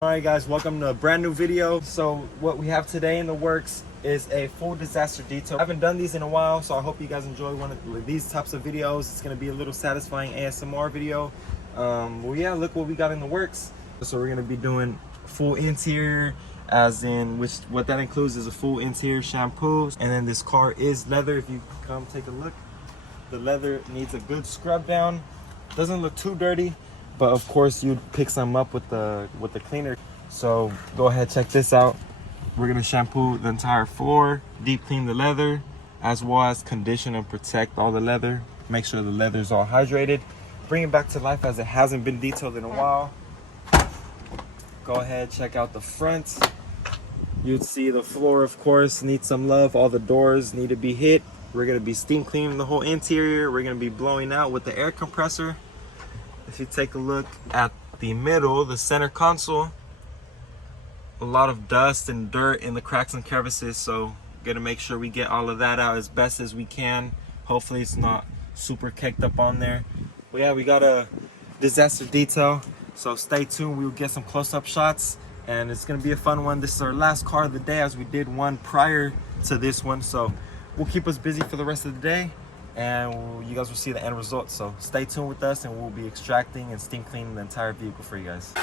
Alright guys, welcome to a brand new video. So what we have today in the works is a full disaster detail. I haven't done these in a while, so I hope you guys enjoy one of these types of videos. It's going to be a little satisfying ASMR video. Well yeah, look what we got in the works. So we're going to be doing full interior, as in what that includes is a full interior shampoo. And then this car is leather. If you come take a look, the leather needs a good scrub down. Doesn't look too dirty, but of course you'd pick some up with the cleaner. So go ahead, check this out. We're gonna shampoo the entire floor, deep clean the leather, as well as condition and protect all the leather. Make sure the leather is all hydrated. Bring it back to life as it hasn't been detailed in a while. Go ahead, check out the front. You'd see the floor, of course, needs some love. All the doors need to be hit. We're gonna be steam cleaning the whole interior. We're gonna be blowing out with the air compressor. If you take a look at the middle, the center console, a lot of dust and dirt in the cracks and crevices, so gotta make sure we get all of that out as best as we can. Hopefully it's not super caked up on there. But yeah, we got a disaster detail, so stay tuned. We'll get some close-up shots and it's gonna be a fun one. This is our last car of the day, as we did one prior to this one, so we'll keep us busy for the rest of the day, and you guys will see the end result. So stay tuned with us and we'll be extracting and steam cleaning the entire vehicle for you guys.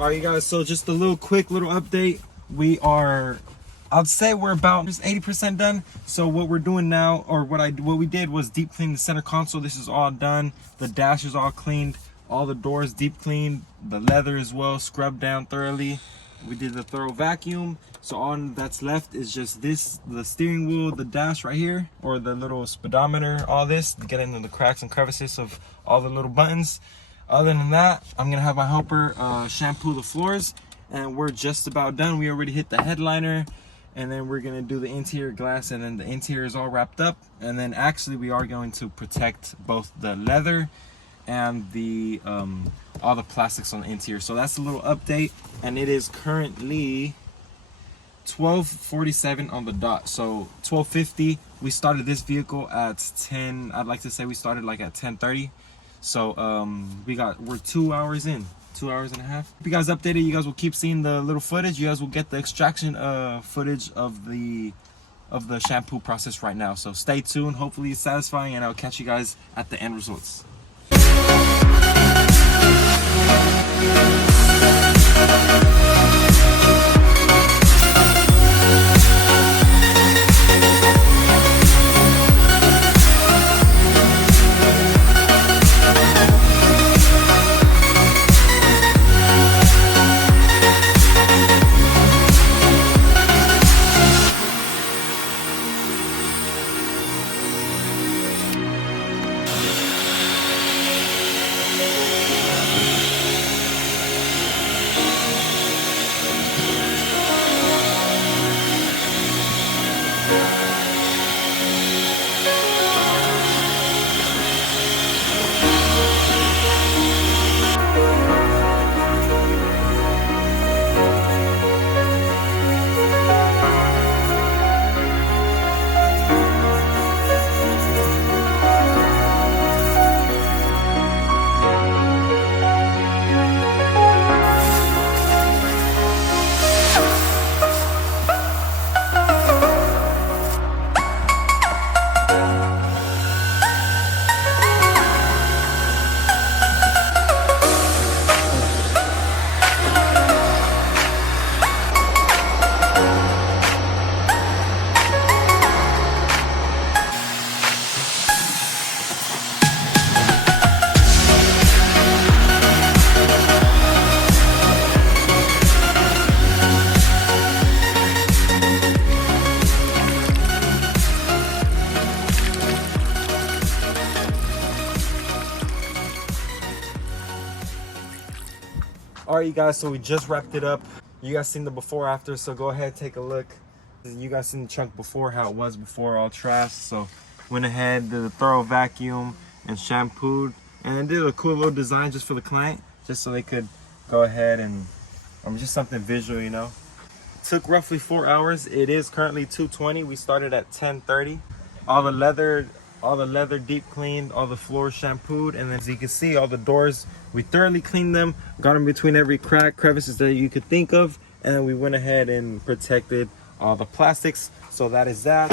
All right, you guys, so just a quick little update. We are, I'd say we're about just 80% done. So what we're doing now, or what we did was deep clean the center console. This is all done. The dash is all cleaned. All the doors deep cleaned. The leather as well, scrubbed down thoroughly. We did the thorough vacuum. So all that's left is just this, the steering wheel, the dash right here, or the little speedometer, all this, to get into the cracks and crevices of all the little buttons. Other than that, I'm gonna have my helper shampoo the floors, and we're just about done. We already hit the headliner, and then we're gonna do the interior glass, and then the interior is all wrapped up. And then actually we are going to protect both the leather and the all the plastics on the interior. So that's a little update, and it is currently 12:47 on the dot. So 12:50. We started this vehicle at 10. I'd like to say we started like at 10:30. So we're 2 hours in, 2 hours and a half. If you guys updated, you guys will keep seeing the little footage. You guys will get the extraction footage of the shampoo process right now. So stay tuned. Hopefully it's satisfying, and I'll catch you guys at the end results. right, you guys, so we just wrapped it up. You guys seen the before after, so go ahead, take a look. You guys seen the trunk before, how it was before, all trash. So went ahead, did a thorough vacuum and shampooed, and did a cool little design just for the client, just so they could go ahead and just something visual, you know. Took roughly 4 hours. It is currently 2:20. We started at 10:30. All the leather deep cleaned, all the floors shampooed, and then as you can see, all the doors, we thoroughly cleaned them, got them between every crack, crevices that you could think of, and then we went ahead and protected all the plastics. So that is that.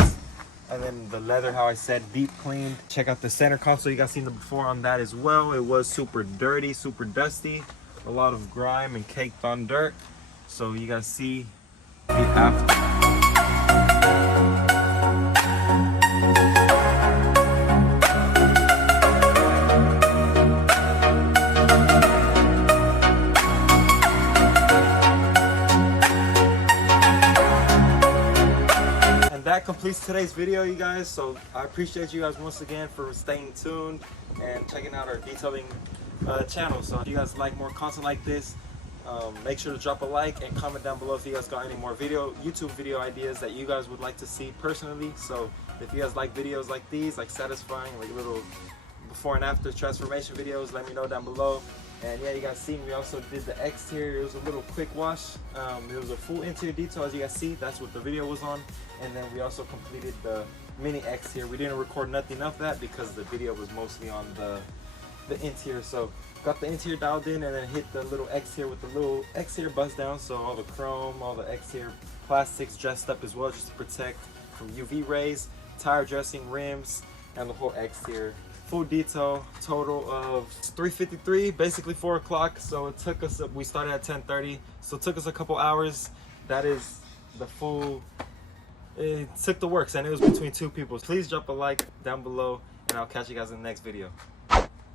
And then the leather, how I said, deep cleaned. Check out the center console. You guys seen the before on that as well. It was super dirty, super dusty, a lot of grime and caked on dirt. So you guys see the after. That completes today's video, you guys. So I appreciate you guys once again for staying tuned and checking out our detailing channel. So if you guys like more content like this, make sure to drop a like and comment down below if you guys got any more YouTube video ideas that you guys would like to see personally. So if you guys like videos like these, like satisfying, like little before and after transformation videos, let me know down below. And yeah, you guys see, we also did the exterior. It was a little quick wash. It was a full interior detail, as you guys see. That's what the video was on. And then we also completed the mini exterior. We didn't record nothing of that because the video was mostly on the interior. So got the interior dialed in, and then hit the little exterior with the little exterior bust down. So all the chrome, all the exterior plastics dressed up as well, just to protect from UV rays, tire dressing, rims, and the whole exterior. Full detail, total of 3:53, basically 4 o'clock. So it took us, we started at 10:30, so it took us a couple hours. That is the full, it took the works, and it was between 2 people. Please drop a like down below, and I'll catch you guys in the next video.